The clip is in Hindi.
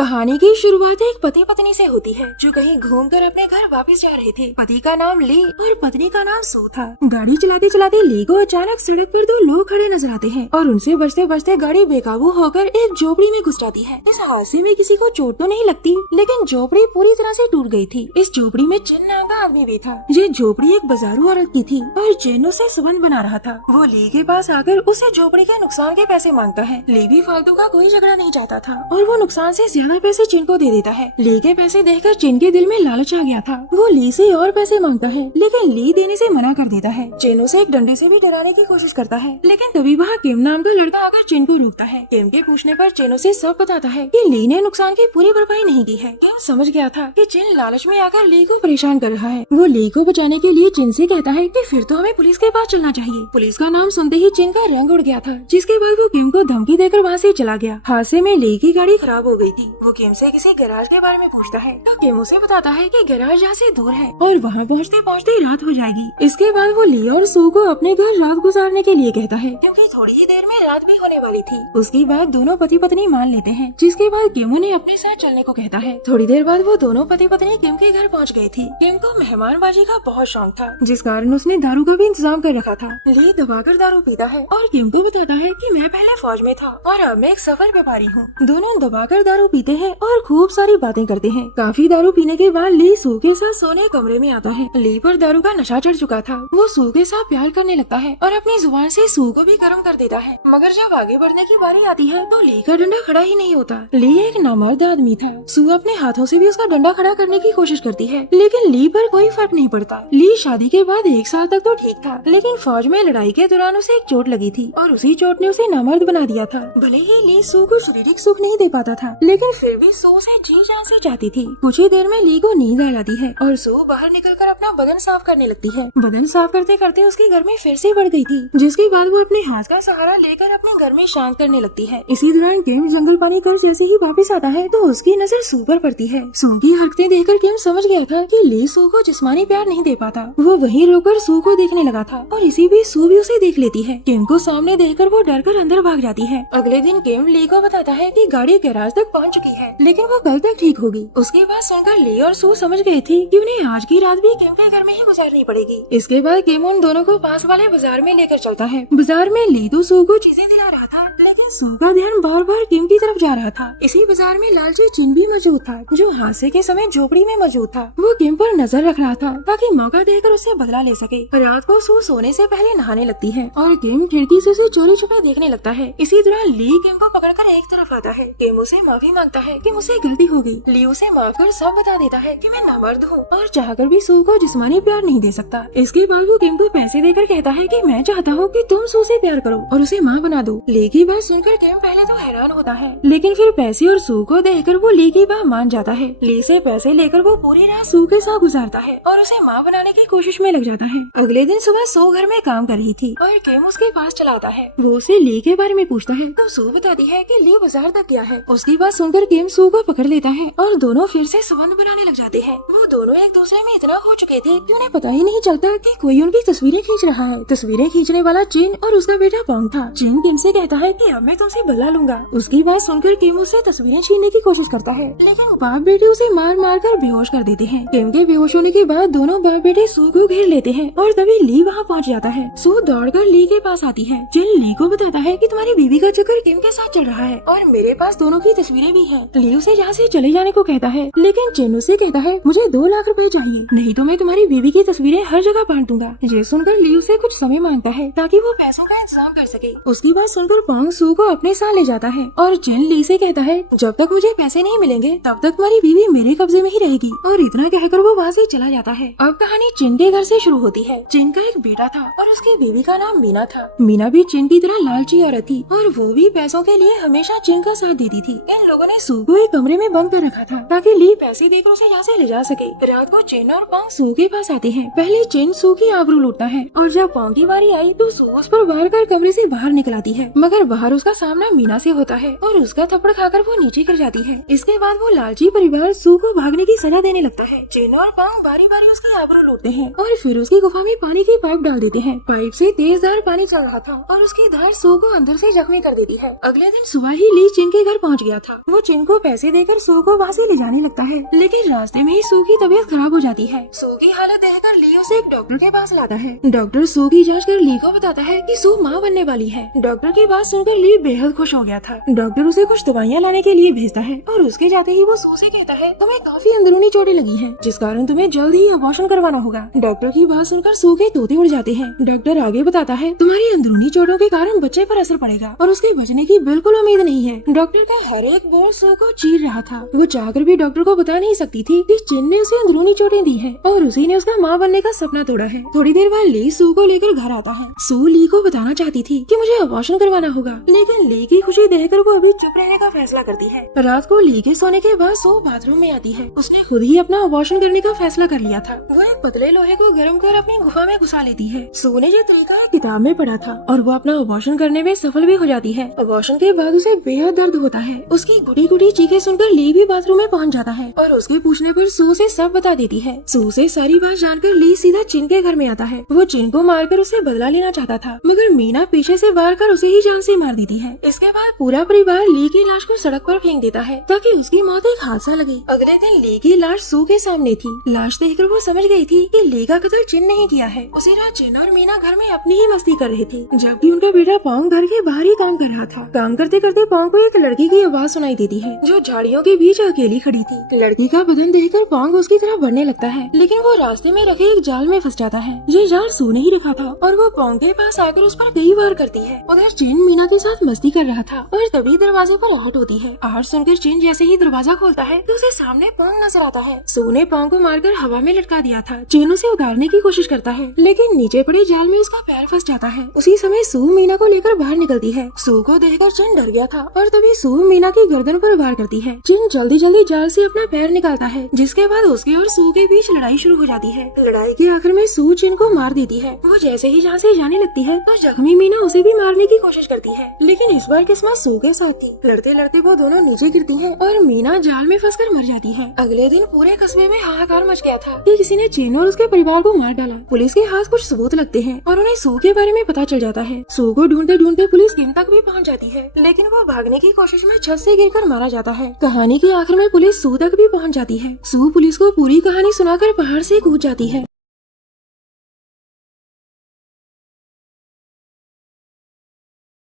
कहानी की शुरुआत एक पति पत्नी से होती है जो कहीं घूमकर अपने घर वापस जा रहे थे। पति का नाम ली और पत्नी का नाम सो था। गाड़ी चलाते चलाते ली को अचानक सड़क पर दो लोग खड़े नजर आते हैं और उनसे बचते बचते गाड़ी बेकाबू होकर एक झोपड़ी में घुस जाती है। इस हादसे में किसी को चोट तो नहीं लगती, लेकिन झोपड़ी पूरी तरह से टूट गई थी। इस झोपड़ी में चिन नाम का आदमी भी था। ये झोपड़ी एक बाजारू औरत की थी और चिन उसे संबंध बना रहा था। वो ली के पास आकर उसे झोपड़ी के नुकसान के पैसे मांगता है। ली भी फालतू का कोई झगड़ा नहीं चाहता था और वो नुकसान से ज्यादा पैसे चिन को दे देता है। ली के पैसे देखकर चिन के दिल में लालच आ गया था। वो ली से और पैसे मांगता है, लेकिन ली देने से मना कर देता है। चिन उसे एक डंडे से भी डराने की कोशिश करता है, लेकिन तभी वहाँ किम नाम का लड़का आकर चिन को रोकता है। किम के पूछने पर चिन उसे सब बताता है कि ली ने नुकसान की पूरी भरपाई नहीं की है। किम समझ गया था कि चिन लालच में आकर ली को परेशान कर रहा है। वो ली को बचाने के लिए चिन से कहता है कि फिर तो हमें पुलिस के पास चलना चाहिए। पुलिस का नाम सुनते ही चिन का रंग उड़ गया था, जिसके बाद वो किम को धमकी देकर वहाँ से चला गया। हादसे में ली की गाड़ी खराब हो गई थी। वो किम से किसी गैराज के बारे में पूछता है तो किम उसे बताता है कि गैराज यहाँ से दूर है और वहाँ पहुँचते पहुँचते रात हो जाएगी। इसके बाद वो ली और सू को अपने घर रात गुजारने के लिए कहता है, क्योंकि थोड़ी ही देर में रात भी होने वाली थी। उसके बाद दोनों पति पत्नी मान लेते हैं, जिसके बाद किम उन्हें अपने साथ चलने को कहता है। थोड़ी देर बाद वो दोनों पति पत्नी किम के घर पहुँच गए थी। किम को मेहमानबाजी का बहुत शौक था, जिस कारण उसने दारू का भी इंतजाम कर रखा था। ली दबाकर दारू पीता है और किम को बताता है कि मैं पहले फौज में था और अब मैं एक सफल व्यापारी हूँ। दोनों दबाकर दारू पीते हैं और खूब सारी बातें करते हैं। काफी दारू पीने के बाद ली सू के साथ सोने कमरे में आता है। ली पर दारू का नशा चढ़ चुका था। वो सू के साथ प्यार करने लगता है और अपनी जुबान से सू को भी गर्म कर देता है। मगर जब आगे बढ़ने की बारी आती है तो ली का डंडा खड़ा ही नहीं होता। ली एक नामर्द आदमी था। सू अपने हाथों से भी उसका डंडा खड़ा करने की कोशिश करती है, लेकिन ली पर कोई फर्क नहीं पड़ता। ली शादी के बाद 1 साल तक तो ठीक था, लेकिन फौज में लड़ाई के दौरान उसे एक चोट लगी थी और उसी चोट ने उसे नामर्द बना दिया था। भले ही ली सू को शारीरिक सुख नहीं दे पाता था, लेकिन फिर भी सू से जी जान से चाहती थी। कुछ ही देर में ली को नींद आ जाती है और सू बाहर निकलकर अपना बदन साफ करने लगती है। बदन साफ करते करते उसकी गर्मी फिर से बढ़ गई थी, जिसके बाद वो अपने हाथ का सहारा लेकर अपने गर्मी शांत करने लगती है। इसी दौरान किम जंगल पानी कर जैसे ही वापस आता है तो उसकी नजर सू पर पड़ती है। सू की हरकतें देखकर किम समझ गया था कि ली सू को जिस्मानी प्यार नहीं दे पाता। वो वहीं रोकर सू को देखने लगा था और इसी बीच सू भी उसे देख लेती है। किम को सामने देखकर वो डरकर अंदर भाग जाती है। अगले दिन किम ली को बताता है कि गाड़ी गैराज तक पहुंच चुकी है, लेकिन वो कल तक ठीक होगी। उसके बाद सुनकर ली और सू समझ गए थे कि उन्हें आज की रात भी किम के घर में ही गुजारनी पड़ेगी। इसके बाद किम उन दोनों को पास वाले बाजार में लेकर चलता है। बाजार में ली तो सू को चीजें दिला रहा था, लेकिन सू का ध्यान बार बार किम की तरफ जा रहा था। इसी बाजार में लालची चिन भी मौजूद था, जो हादसे के समय झोपड़ी में मौजूद था। वो किम पर नजर रख रहा था ताकि मौका देकर उससे बदला ले सके। रात को सू सोने से पहले नहाने लगती है और किम खिड़की से उसे चोरी छुपे देखने लगता है। इसी दौरान ली किम को पकड़कर एक तरफ आता है। किम उसे माफी मांगता है कि मुझसे गलती हो गई। ली उसे माफ कर सब बता देता है कि मैं नामर्द हूँ और चाहकर भी सू को जिस्मानी प्यार नहीं दे सकता। इसके बाद वो किम को पैसे देकर कहता है कि मैं चाहता हूँ कि तुम सू से प्यार करो और उसे माँ बना दो। ली की बात सुनकर किम पहले तो हैरान होता है, लेकिन फिर पैसे और सू को देखकर वो ली की बात मान जाता है। ली से पैसे लेकर वो पूरी रात सू के साथ गुजारता है और उसे माँ बनाने की कोशिश में लग जाता है। अगले दिन सुबह सू घर में काम कर रही थी और किम उसके पास चला आता है। वो उसे ली के बारे में पूछता है तो सू बताती है कि ली बाजार तक गया है। उसकी बात सुनकर किम सू को पकड़ लेता है और दोनों फिर से संबंध बनाने लग जाते हैं। वो दोनों एक दूसरे में इतना खो चुके थे कि उन्हें पता ही नहीं चलता कि कोई उनकी तस्वीरें खींच रहा है। तस्वीरें खींचने वाला चिन और उसका बेटा पोंग था। चिन किम से कहता है कि अब मैं तुमसे बदला लूंगा। उसकी बात सुनकर किम उससे तस्वीरें छीनने की कोशिश करता है, लेकिन बाप बेटे उसे मार मार कर बेहोश कर देते हैं। किम के बेहोश होने के बाद दोनों बाप बेटे सू को घेर लेते हैं और तभी ली वहाँ पहुँच जाता है। सू दौड़कर ली के पास आती है। चिन ली को बताता है कि तुम्हारी बीवी का चक्कर किम के साथ चल रहा है और मेरे पास दोनों की तस्वीरें भी हैं। ली उसे यहाँ से चले जाने को कहता है, लेकिन चिन उसे कहता है मुझे 2 लाख रुपए चाहिए, नहीं तो मैं तुम्हारी बीवी की तस्वीरें हर जगह बांट दूंगा। ये सुनकर ली उसे कुछ समय मांगता है ताकि वो पैसों का इंतजाम कर सके। उसकी बात सुनकर पोंग सू को अपने साथ ले जाता है और चिन ली से कहता है जब तक मुझे पैसे नहीं मिलेंगे तब तक तुम्हारी बीवी मेरे कब्जे में ही रहेगी। और इतना कहकर वो वहाँ से चला जाता है। अब कहानी चिन के घर से शुरू होती है। चिन का एक बेटा था और उसकी बीवी का नाम मीना था। मीना भी चिन की तरह लालची औरत थी और वो भी पैसों के लिए हमेशा चिन का साथ देती थी। इन लोगों ने सू को एक कमरे में बंद कर रखा था ताकि ली पैसे देकर उसे यहाँ से ले जा सके। रात को चिन और पोंग सू के पास आते हैं। पहले चिन सू की आबरू लूटता है और जब पोंग की बारी आई तो सू उस पर वार कर कमरे से बाहर निकल आती है, मगर बाहर उसका सामना मीना से होता है और उसका थप्पड़ खाकर वो नीचे गिर जाती है। इसके बाद वो लालची परिवार सू को भागने की सलाह देने लगता है। चिन और पांग बारी बारी उसकी आबरू लूटते हैं और फिर उसकी गुफा में पानी की पाइप डाल देते हैं। पाइप से तेज धार पानी चल रहा था और उसकी धार सू को अंदर से जख्मी कर देती है। अगले दिन सुबह ही ली चिन के घर पहुंच गया था। वो चिन को पैसे देकर सू को वहाँ से ले जाने लगता है, लेकिन रास्ते में ही सू की तबीयत खराब हो जाती है। सू की हालत देखकर ली उसे एक डॉक्टर के पास लाता है। डॉक्टर सू की जांच कर ली को बताता है कि सू माँ बनने वाली है। डॉक्टर की बात सुनकर ली बेहद खुश हो गया था। डॉक्टर उसे कुछ दवाइयाँ लाने के लिए भेजता है और उसके जाते ही वो सू से कहता है, तुम्हें काफी अंदरूनी चोटें लगी हैं, जिस कारण तुम्हें जल्द ही अबॉर्शन करवाना होगा। डॉक्टर की बात सुनकर सू के तोते उड़ जाते हैं। डॉक्टर आगे बताता है, तुम्हारी अंदरूनी चोटों के कारण बच्चे पर असर पड़ेगा और उसके बचने की बिल्कुल उम्मीद नहीं है। डॉक्टर का हर एक बोल सू को चीर रहा था। वो चाहकर भी डॉक्टर को बता नहीं सकती थी कि चिन ने उसे अंदरूनी चोटें दी है और उसी ने उसका माँ बनने का सपना तोड़ा है। थोड़ी देर बाद ली सू को लेकर घर आता है। सू ली को बताना चाहती थी कि मुझे अबॉर्शन करवाना होगा, लेकिन ली की खुशी देखकर वो अभी चुप रहने का फैसला करती है। रात को ली के सोने के बाद सू बाथरूम में आती है। उसने खुद ही अपना अबॉर्शन करने का फैसला कर लिया था। वो एक पतले लोहे को गर्म कर अपनी गुफा में घुसा लेती है। सू ने ये तरीका एक किताब में पढ़ा था और वो अपना अबॉर्शन करने में सफल भी हो जाती है। अबॉर्शन के बाद उसे बेहद दर्द होता है। उसकी गुटी गुटी चीखें सुनकर ली भी बाथरूम में पहुंच जाता है और उसके पूछने पर सू से सब बता देती है। सू से सारी बात जानकर ली सीधा चिन के घर में आता है। वो चिन को मारकर उसे बदला लेना चाहता था, मगर मीना पीछे से वार कर उसे ही जान से मार देती है। इसके बाद पूरा परिवार ली की लाश को सड़क पर फेंक देता है ताकि उसकी मौत एक हादसा लगे। अगले दिन ली की लाश सू के सामने थी। लाश देखकर वो समझ गई थी कि ली का कत्ल चिन नहीं किया है। उसी रात चिन और मीना घर में अपनी ही मस्ती कर रहे थे, जबकि उनका बेटा पोंग घर के बाहर ही काम कर रहा था। काम करते करते पोंग को एक लड़की की आवाज सुनाई देती है जो झाड़ियों के बीच अकेली खड़ी थी। लड़की का बदन देखकर पोंग उसकी तरफ बढ़ने लगता है, लेकिन वो रास्ते में रखे एक जाल में फंस जाता है। ये जाल सू ने ही रखा था और वो पोंग के पास आकर उस पर कई वार करती है। उधर चिन मीना के साथ मस्ती कर रहा था और तभी दरवाजे पर आहट होती है। आहट सुनकर चिन जैसे ही दरवाजा खोलता है तो उसे सामने पोंग नजर आता है। सू ने पोंग को मारकर हवा में लटका दिया था। चिन उसे उतारने की कोशिश करता है, लेकिन नीचे पड़े जाल में उसका पैर फंस जाता है। उसी समय सू मीना को लेकर बाहर निकलती है। सू को देखकर चिन डर गया था और तभी सू मीना की गर्दन पर वार करती है। चिन जल्दी जल्दी जाल से अपना पैर निकालता है, जिसके बाद उसके और सू के बीच लड़ाई शुरू हो जाती है। लड़ाई के आखिर में सू चिन को मार देती है। वो जैसे ही जहाँ से जाने लगती है तो जख्मी मीना उसे भी मारने की कोशिश करती है, लेकिन इस बार किस्मत सू के साथ थी। लड़ते लड़ते वो दोनों नीचे गिरती हैं और मीना जाल में फंसकर मर जाती है। अगले दिन पूरे कस्बे में हाहाकार मच गया था कि किसी ने चिन और उसके परिवार को मार डाला। पुलिस के हाथ कुछ सबूत लगते हैं और उन्हें सू के बारे में पता चल जाता है। सू को ढूंढते ढूंढते पुलिस किन तक भी पहुंच जाती है, लेकिन वो भागने की कोशिश में छत से गिरकर मारा जाता है। कहानी के आखिर में पुलिस सू तक भी पहुंच जाती है। सू पुलिस को पूरी कहानी सुनाकर पहाड़ से कूद जाती है।